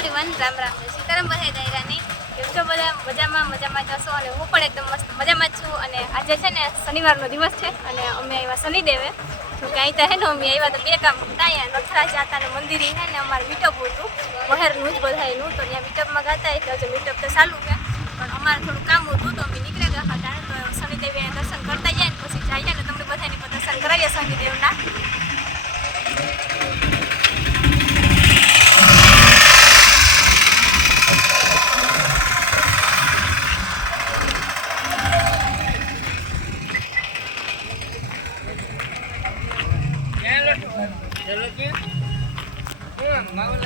Everyone Ram Ram. જય સીતારામ બધા દાયરાની કેમ છો બધા? મજામાં મજામાં જશો અને હું પણ એકદમ મસ્ત મજામાં જ છું. અને આજે છે ને શનિવારનો દિવસ છે અને અમે આવ્યા શનિદેવે. તો કે તો હે ને, અમે આવ્યા તો બે કામ હતા અહીંયા. નથરા જાતા મંદિર હે ને, અમારે મીટઅપ હતું. બહારનું જ બધાયનું. તો ત્યાં મીટઅપમાં ગાતા એટલે હજુ મીટઅપ તો ચાલુ છે. પણ અમારે થોડું કામ હતું તો અમે નીકળ્યા ગયા હતા. તો શનિદેવે દર્શન કરતા જાય ને, પછી જઈએ ને તમને બધાને દર્શન કરાવીએ શનિદેવના. જો અમે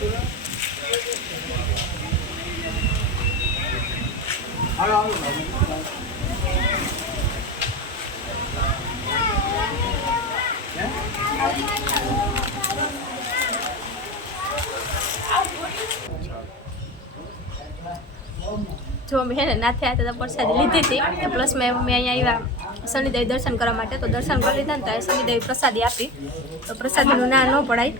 હે મેં નાથે આ તો પ્રસાદી લીધી હતી. પ્લસ મેં મમ્મી અહીંયા આવ્યા. શનિદેવ દર્શન કરવા માટે, તો દર્શન કરી લીધા ને તો શનિદેવ પ્રસાદી આપી. તો પ્રસાદીનું ના ન પડાય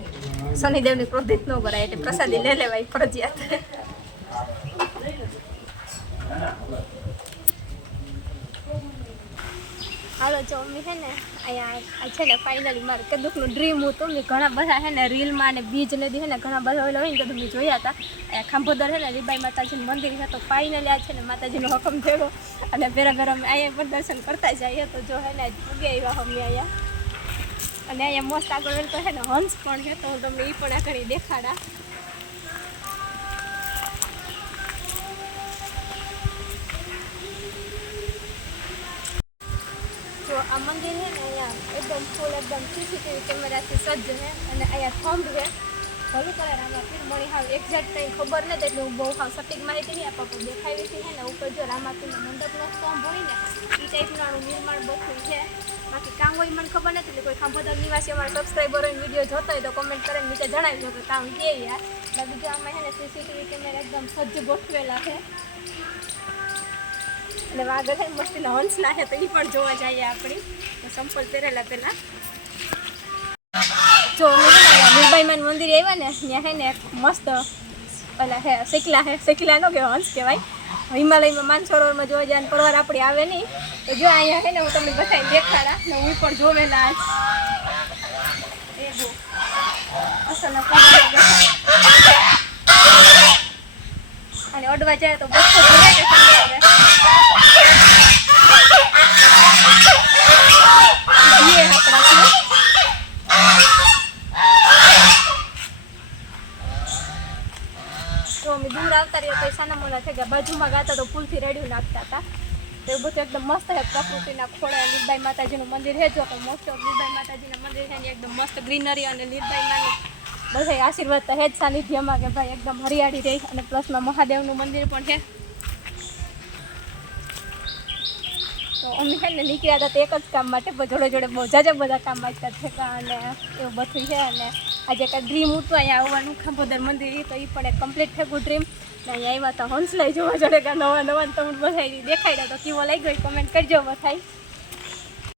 શનિદેવની ક્રોધિત ન કરાય એટલે પ્રસાદી લઈ લેવાય ફરજિયાત. હાલો, જો મમ્મી છે ને અહીંયા છે ને ફાઇનલી મારે કદુકનું ડ્રીમ હતું. મેં ઘણા બધા છે ને રીલમાં ને બીજ ને છે ને ઘણા બધા હોય ને કદું મેં જોયા હતા. અહીંયા ખાંભોદર છે ને રીબાઈ માતાજીનું મંદિર છે, તો ફાઇનલી આ છે ને માતાજીનો હુકમ થયો. અને પહેલાં પહેલાં અમે અહીંયા પણ દર્શન કરતા જઈએ તો જો હે ને ઉગે આવ્યા અમે અહીંયા. અને અહીંયા મસ્ત આગળ તો છે ને હંસ પણ છે, તો તમને એ પણ આગળ દેખાડા. આ મંદિર છે ને અહીંયા એકદમ ફૂલ એકદમ સીસીટીવી કેમેરાથી સજ્જ છે અને અહીંયા થંભ છે. ભલું કરે રામાપીર મણી હાવ એક્ઝેક્ટ કંઈ ખબર નથી, એટલે હું બહુ હાવ સટીક માહિતી નહીં આપવા, પણ દેખાવી છે ને, ઉપર જો રામાપીરનો મંડપનો સ્તંભ હોય ને એ ટાઈપનું નિર્માણ બધું છે. બાકી હોય મને ખબર નથી, એટલે કોઈ ખાંભોદર નિવાસી અમારા સબસ્ક્રાઈબર હોય વીડિયો જોતો હોય તો કોમેન્ટ કરીને નીચે જણાવી દો કે કામ કે યાર બાકી જો આમાં છે ને સીસીટીવી કેમેરા એકદમ સજ્જ ગોઠવેલા છે. અને વાઘ મસ્તીના હંસના છે તો એ પણ જોવા જઈએ આપણી. તો સંપલ પહેરેલા પહેલાં. જો અમે મંદિર આવ્યા ને, ત્યાં છે ને મસ્ત ઓલા હે, શેકલા હે, શેકલા નો કે હંસ કહેવાય હિમાલયમાં માનસરોવરમાં જોવા જાય પરવાર આપણી આવે નહીં. તો જો અહીંયા છે ને હું તમને બતાવી દેખાડા ને હું પણ જોવેલા એ જો. અને અડવા જાય તો બસો ભરાય કે શું આવે ये આપણા તો અમે દૂર આવતા રહ્યા તો સાના મોના થઈ ગયા. બાજુમાં ગાતા તો ફૂલથી રેડિયું નાખતા હતા. તો એવું બધું એકદમ મસ્ત છે. પ્રકૃતિના ખોળે લીલબાઈ માતાજીનું મંદિર છે. જો કે મોસ્ટ ઓફ લીલબાઈ માતાજીના મંદિર છે એકદમ મસ્ત ગ્રીનરી અને લીલબાઈ માની બધા આશીર્વાદ તો હે જ સાનિધ્યમાં કે ભાઈ એકદમ હરિયાળી રહી. અને પ્લસમાં મહાદેવનું મંદિર પણ છે. તો અમે છે ને નીકળ્યા હતા તે એક જ કામ માટે જોડે જોડે બહુ જાજા બધા કામ વાંચતા થેકા અને એવું બધું છે. અને આજે કાંઈ ડ્રીમ હતું, અહીંયા આવવાનું ખાંભોદર મંદિર તો એ પણ એક કમ્પ્લીટ થયું ડ્રીમ ને અહીંયા આવ્યા તો હંસલાઈ જોવા જોડે નવા નવા તમને બધા દેખાડ્યા તો કેવો લાગ્યો ગયો કમેન્ટ કરજો બધાય.